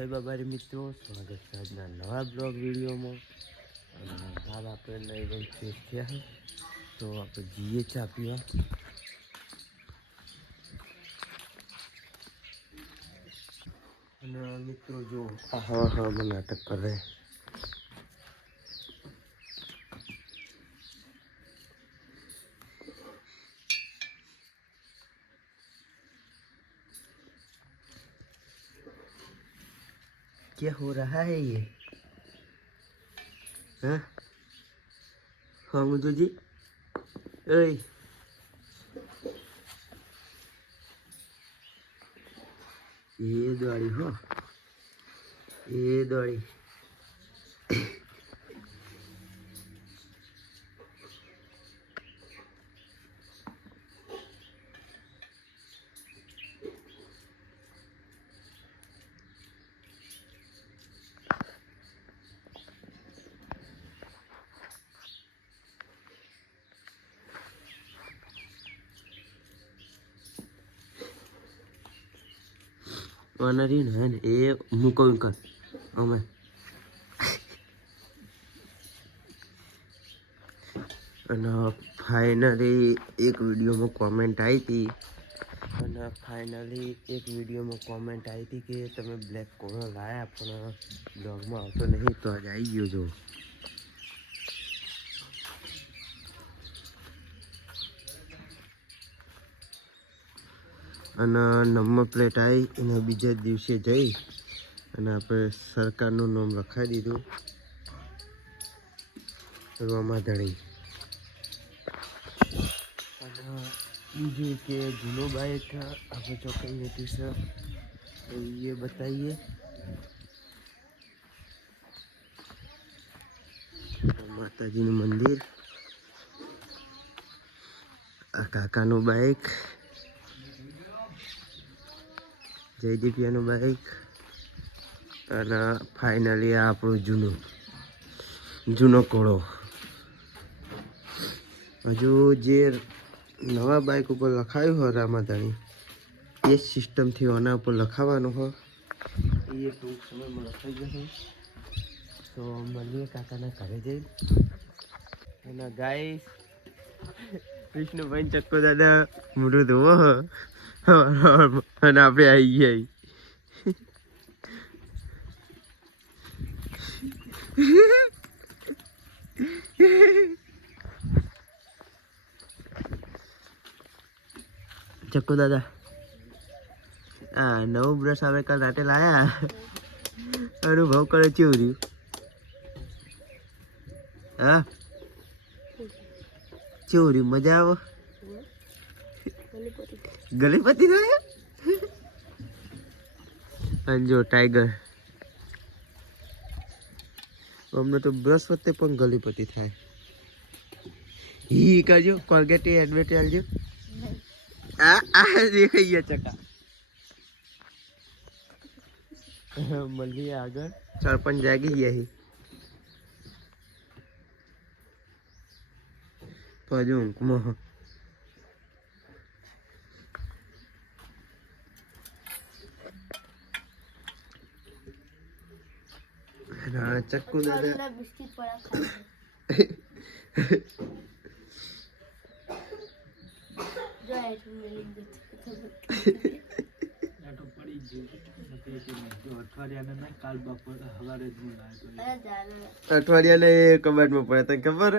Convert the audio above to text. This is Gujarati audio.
જય બાબારી મિત્રો, સ્વાગત છે આજના નવા બ્લોગ વિડીયોમાં. અને હાલ આપણે લઈ ગઈ ફ્રેશ થયા તો આપણે જઈએ ચા પીવા. અને મિત્રો જો હા નાટક કરે. क्या हो रहा है ये? हाँ हाँ मुझे जी ए ये दवाई हो ये दवाई वानरी है ये मुको कर हमें અને ફાઇનલી એક વિડીયોમાં કોમેન્ટ આવી હતી કે તમે બ્લેક કોલર લાયા પણ બ્લોગમાં આવતો નહીં, તો આજે આવી ગયો જો. અને નંબર પ્લેટ આવી અને બીજા દિવસે જઈ અને આપણે સરકારનું નામ લખાવી દીધું રમાધણી. અને બીજું કે જૂનો બાઇક આપણે ચોકડી લેતી છે તો એ બતાવીએ. માતાજીનું મંદિર, આ કાકાનું બાઇક, જયદીપિયાનું બાઇક, અને ફાઇનલી આ આપણું જૂનો કોળો. હજુ જે નવા બાઇક ઉપર લખાયું હોય રામાધાણી એ સિસ્ટમથી આના ઉપર લખાવાનું હોય, એ ટૂંક સમયમાં લખાઈ જશે. તો મળીએ કાકાના ઘરે જઈ. અને ગાઈસ વિષ્ણુભાઈ ચક્કો દાદા મોઢું ધોવો અને આપણે આવી ગયા. ચક્કો દાદા હા નવું બ્રશ આવે કાલ રાતે લાયા. અનુભવ કરે કેવું રહ્યું? હા કેવું રહ્યું? મજા આવે? ગલીપતિ થયા અને જો ટાઈગર અમને તો બ્રશ વખતે પણ ગલીપતિ થાય. ઈ કરજો કોલગેટ એડવેટ આલજો. આ દેખાઈ ગયા ચકા. મળીએ આગળ. સરપંચ જાગી ગયા હજુ ઊંઘમાં. ચક્કુ દાદા બિસ્કિટ અઠવાડિયાને કબાટમાં પડ્યા તને ખબર?